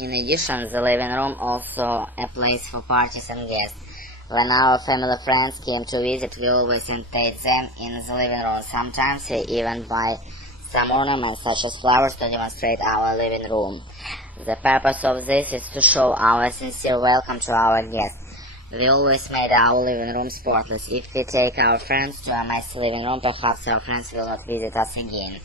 In addition, the living room also a place for parties and guests. When our family friends came to visit, we always entertained them in the living room. Sometimes we even buy some ornaments such as flowers to demonstrate our living room. The purpose of this is to show our sincere welcome to our guests. We always made our living room spotless. If we take our friends to a messy living room, perhaps our friends will not visit us again.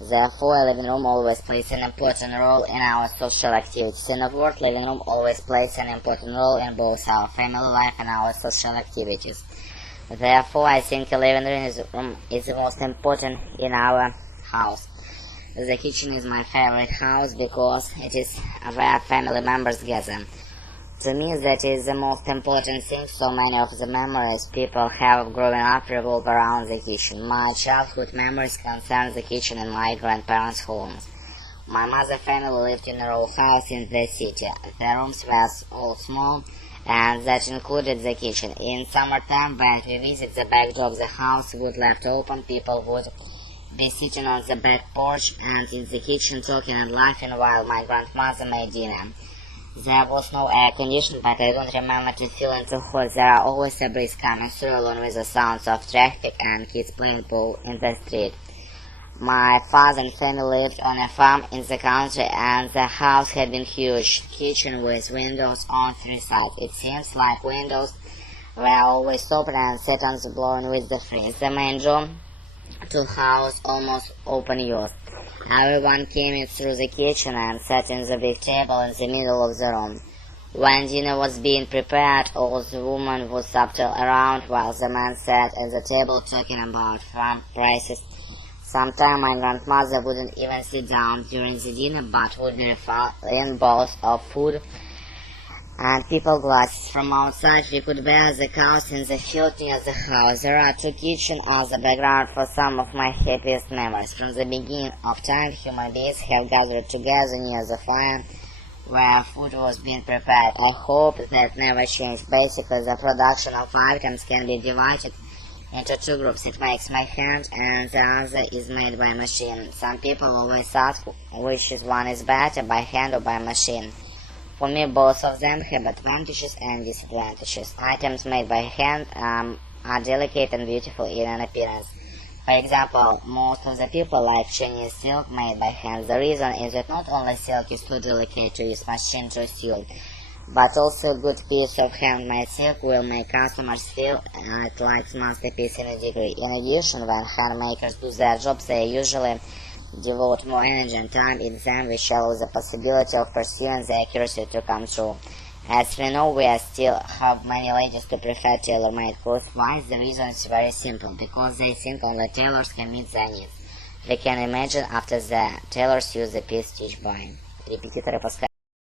Therefore, a living room always plays an important role in our social activities. In a word, living room always plays an important role in both our family life and our social activities. Therefore, I think a living room is the most important in our house. The kitchen is my favorite house because it is where family members gather. To me, that is the most important thing. So many of the memories people have of growing up revolve around the kitchen. My childhood memories concern the kitchen in my grandparents' homes. My mother's family lived in a row house in the city. The rooms were all small, and that included the kitchen. In summertime, when we visit the back door of the house would left open, people would be sitting on the back porch and in the kitchen talking and laughing while my grandmother made dinner. There was no air conditioning, but I don't remember it feeling too hot. There are always a breeze coming through along with the sounds of traffic and kids playing ball in the street. My father's family lived on a farm in the country, and the house had been huge, kitchen with windows on three sides. It seems like windows were always open and set on the blowing with the breeze. The main door to house almost open use. Everyone came in through the kitchen and sat in the big table in the middle of the room. When dinner was being prepared, all the women would subtle around while the men sat at the table talking about farm prices. Sometimes my grandmother wouldn't even sit down during the dinner, but would be refilling bowls of food and people glasses. From outside we could bear the cows in the field near the house. There are two kitchens as the background for some of my happiest memories. From the beginning of time, human beings have gathered together near the fire where food was being prepared. I hope that never changed. Basically, the production of items can be divided into two groups. It makes by hand and the other is made by machine. Some people always ask which one is better, by hand or by machine. For me, both of them have advantages and disadvantages. Items made by hand are delicate and beautiful in an appearance. For example, most of the people like Chinese silk made by hand. The reason is that not only silk is too delicate to use machine to sew, but also a good piece of handmade silk will make customers feel it like masterpiece in a degree. In addition, when handmakers do their jobs, they usually devote more energy and time in them, which allows the possibility of pursuing the accuracy to come true. As we know, we still have many ladies who prefer tailor-made clothes. Why? The reason is very simple, because they think only tailors can meet their needs. We can imagine after the tailors use the piece stitched by Репетиторы по Скайпу.